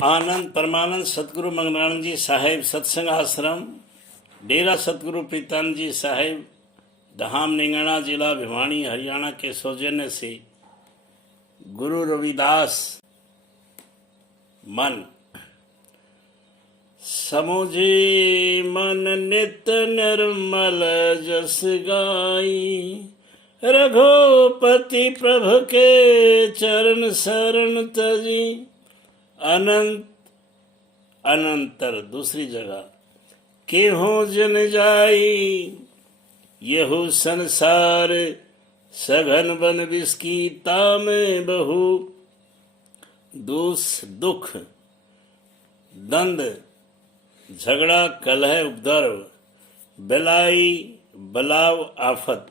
आनंद परमानंद सतगुरु मंगलानंद जी साहेब सत्संग आश्रम डेरा सतगुरु प्रीतानंद जी साहेब धाम निंगणा जिला भिवानी हरियाणा के सौजन्य से गुरु रविदास मन समुझे मन नित निर्मल जस गाई रघुपति प्रभु के चरण शरण तजी अनंत अनंतर दूसरी जगह केहो जन जाई यहु संसार सघन बन विस्की ताम बहु दूस दुख दंड झगड़ा कलह उपद्रव बलाई बलाव आफत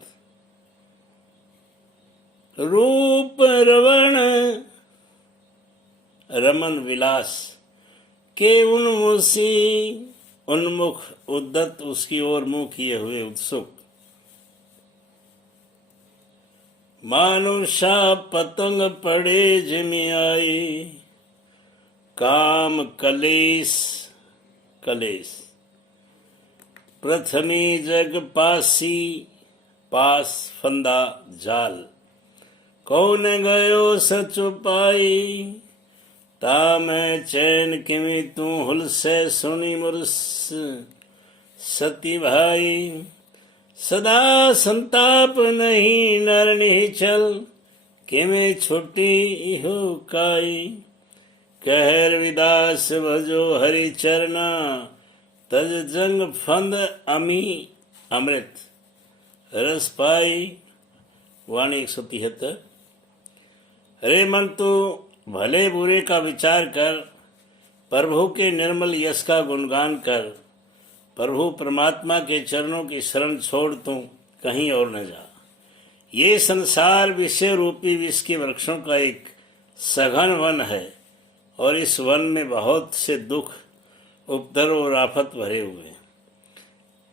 रूप रवण रमन विलास के उन्मुख उद्दत उसकी ओर मुंह किए हुए उत्सुक मानुषा पतंग पड़े जिमि आए काम कलेश कलेश प्रथमी जग पासी पास फंदा जाल कौन गयो सचु पाई ताम चैन किमि तू हुल से सुनी मुरस सती भाई सदा संताप नहीं नर निचल किमि छुट्टी हो काई कहर विदास भजो हरि चरना तज जंग फंद अमी अमृत रस पाई वाणी 173। हरे मन तू भले बुरे का विचार कर प्रभु के निर्मल यश का गुणगान कर प्रभु परमात्मा के चरणों की शरण छोड़ तू कहीं और न जा। ये संसार विषय रूपी विष के वृक्षों का एक सघन वन है और इस वन में बहुत से दुख उपद्रव और आफत भरे हुए हैं।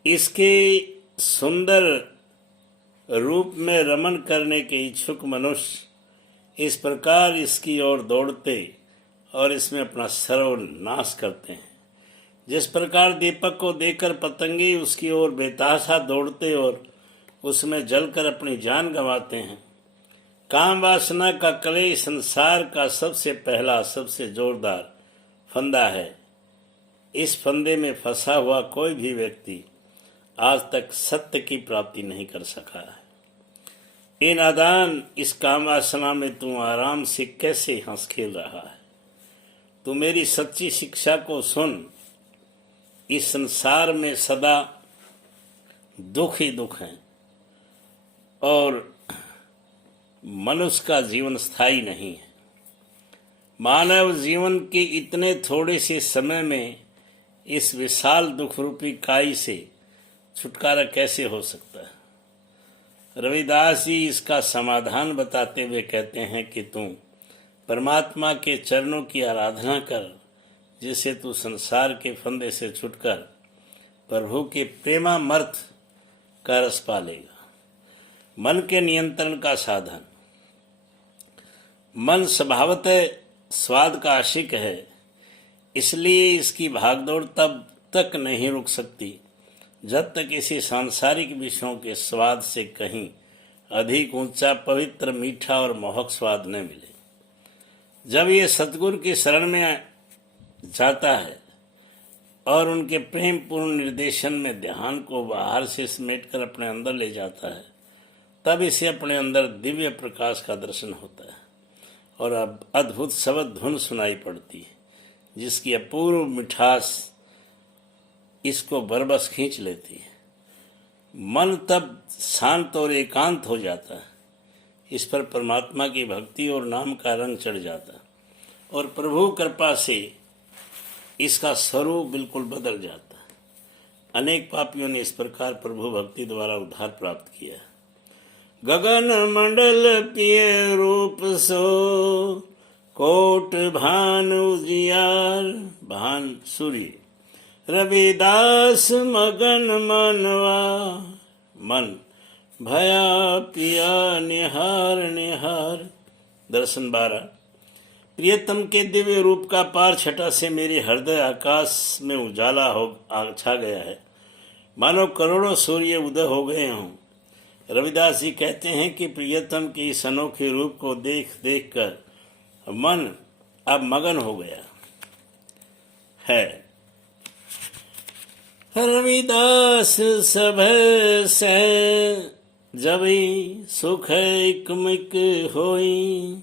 इसके सुंदर रूप में रमन करने के इच्छुक मनुष्य इस प्रकार इसकी ओर दौड़ते और इसमें अपना सर्वनाश करते हैं। जिस प्रकार दीपक को देखकर पतंगे उसकी ओर बेतहाशा दौड़ते और उसमें जलकर अपनी जान गंवाते हैं। काम वासना का कलेश संसार का सबसे पहला सबसे जोरदार फंदा है। इस फंदे में फंसा हुआ कोई भी व्यक्ति आज तक सत्य की प्राप्ति नहीं कर सका है। ए नादान, इस काम वासना में तू आराम से कैसे हंस खेल रहा है? तू मेरी सच्ची शिक्षा को सुन। इस संसार में सदा दुख ही दुख है और मनुष्य का जीवन स्थायी नहीं है। मानव जीवन के इतने थोड़े से समय में इस विशाल दुख रूपी काई से छुटकारा कैसे हो सकता है? रविदास जी इसका समाधान बताते हुए कहते हैं कि तू परमात्मा के चरणों की आराधना कर, जिससे तू संसार के फंदे से छुटकर प्रभु के प्रेमामर्थ का रस पा लेगा। मन के नियंत्रण का साधन। मन स्वभावतः स्वाद का आशिक है, इसलिए इसकी भागदौड़ तब तक नहीं रुक सकती जब तक इसे सांसारिक विषयों के स्वाद से कहीं अधिक ऊंचा पवित्र मीठा और मोहक स्वाद न मिले। जब ये सतगुरु की शरण में जाता है और उनके प्रेम पूर्ण निर्देशन में ध्यान को बाहर से समेटकर अपने अंदर ले जाता है, तब इसे अपने अंदर दिव्य प्रकाश का दर्शन होता है और अब अद्भुत शब्द धुन सुनाई पड़ती है, जिसकी अपूर्व मिठास इसको बरबस खींच लेती है। मन तब शांत और एकांत हो जाता है। इस पर परमात्मा की भक्ति और नाम का रंग चढ़ जाता है और प्रभु कृपा से इसका स्वरूप बिल्कुल बदल जाता है। अनेक पापियों ने इस प्रकार प्रभु भक्ति द्वारा उद्धार प्राप्त किया। गगन मंडल पिय रूप सो कोट भान उजियार भान सूर्य रविदास मगन मनवा मन भया पिया निहार निहार। दर्शन 12। प्रियतम के दिव्य रूप का पार छटा से मेरे हृदय आकाश में उजाला छा गया है, मानो करोड़ों सूर्य उदय हो गए हों। रविदास जी कहते हैं कि प्रियतम के इस अनोखे रूप को देख देख कर मन अब मगन हो गया है। रविदास सब से जबी सुख एकमिक होई,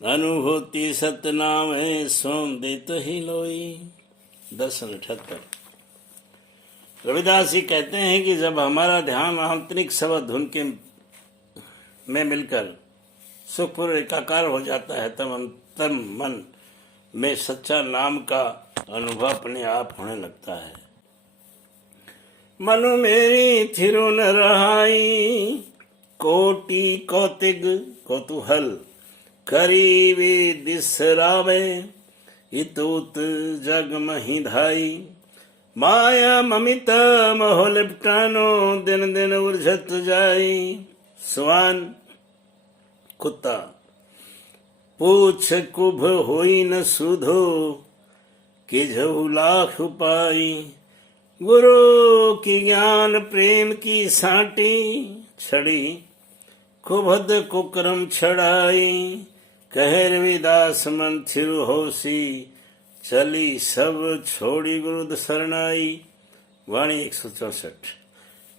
अनुभूति सतनाम सोम देत ही लोई। दर्शन 78। रविदास जी कहते हैं कि जब हमारा ध्यान आंतरिक शब्द धुन के में मिलकर सुखपूर्ण एकाकार हो जाता है, तब अंतम मन में सच्चा नाम का अनुभव अपने आप होने लगता है। मनु मेरी थिरु न रहाई, कोटि कौतिग कौतूहल, करीबी दिसरावे, इतूत जग मही धाई, माया ममिता मोह लिपटानो, दिन दिन उर्झत जाई। स्वान कुत्ता पूछ कुभ होई न सुधो, किझहु लाख पाई, गुरु की ज्ञान प्रेम की साटी, छड़ी कुभद कुकरम छड़ाई, कह रविदास मन थिरु होसी, चली सब छोड़ी गुरुद शरणाई। वाणी 164।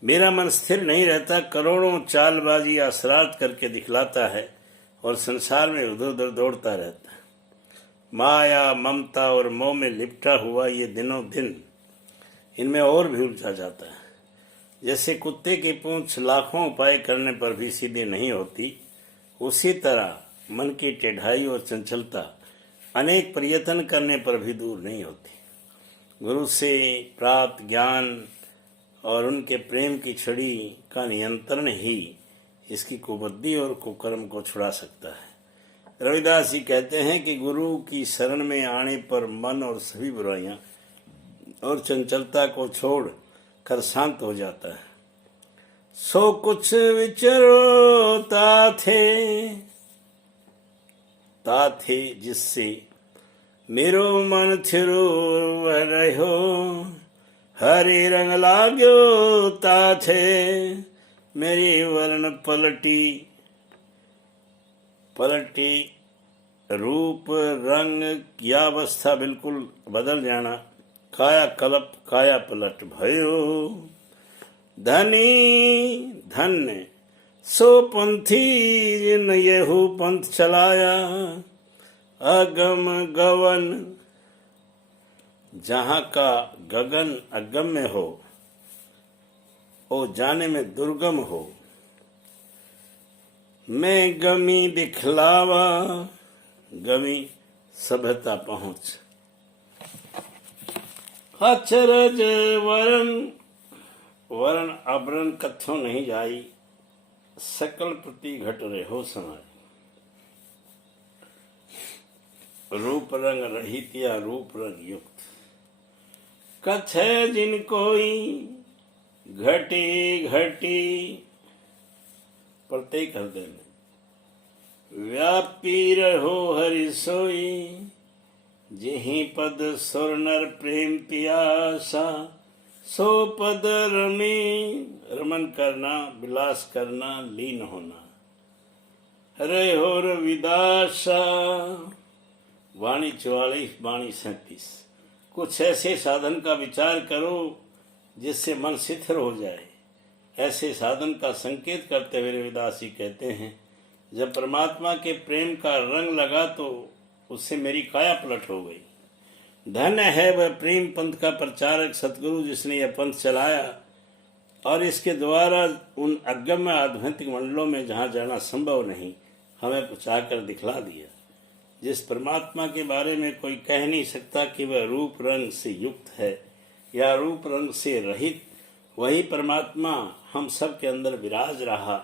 मेरा मन स्थिर नहीं रहता, करोड़ों चालबाजी असरात करके दिखलाता है और संसार में उधर उधर दौड़ता रहता है। माया ममता और मोह में लिपटा हुआ ये दिनों दिन इनमें और भी उलझा जाता है। जैसे कुत्ते की पूंछ लाखों उपाय करने पर भी सीधी नहीं होती, उसी तरह मन की टेढ़ाई और चंचलता अनेक प्रयत्न करने पर भी दूर नहीं होती। गुरु से प्राप्त ज्ञान और उनके प्रेम की छड़ी का नियंत्रण ही इसकी कुबुद्धि और कुकर्म को छुड़ा सकता है। रविदास जी कहते हैं कि गुरु की शरण में आने पर मन और सभी बुराइयां और चंचलता को छोड़ कर शांत हो जाता है। सो कुछ विचरो ताथे जिससे मेरो मन थिरो रहो, हरे रंग लाग्यो ताथे मेरी वर्ण पलटी रूप रंग की अवस्था बिल्कुल बदल जाना, काया कलप काया पलट भयो। धनी धन्य सो पंथी जिन येहू पंथ चलाया, अगम गवन जहाँ का गगन अगम्य हो, ओ जाने में दुर्गम हो, मैं गमी दिखलावा गमी सभ्यता पहुँच। अचरज वरण अवरण कथ्यों नहीं जाई, सकल प्रति घट रहो समाय। रूप रंग रहित या रूप रंग युक्त, कथ है जिन कोई घटी घटी प्रत्येक हृदय में, व्यापी रहो हरि सोई, जिहि पद सुर नर प्रेम पियासा, सो पद रमन करना विलास करना लीन होना, हरे हो रविदासा। वाणी 44 वाणी 37। कुछ ऐसे साधन का विचार करो जिससे मन शिथिल हो जाए। ऐसे साधन का संकेत करते हुए रविदास जी कहते हैं, जब परमात्मा के प्रेम का रंग लगा तो उससे मेरी काया पलट हो गई। धन्य है वह प्रेम पंथ का प्रचारक सतगुरु जिसने यह पंथ चलाया और इसके द्वारा उन अगम्य आध्यात्मिक मंडलों में जहाँ जाना संभव नहीं हमें पहुँचाकर दिखला दिया। जिस परमात्मा के बारे में कोई कह नहीं सकता कि वह रूप रंग से युक्त है या रूप रंग से रहित, वही परमात्मा हम सब के अंदर विराज रहा।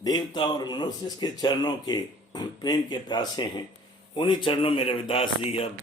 देवता और मनुष्य इसके चरणों के प्रेम के प्यासे हैं। उन्हीं चरणों में रविदास जी अब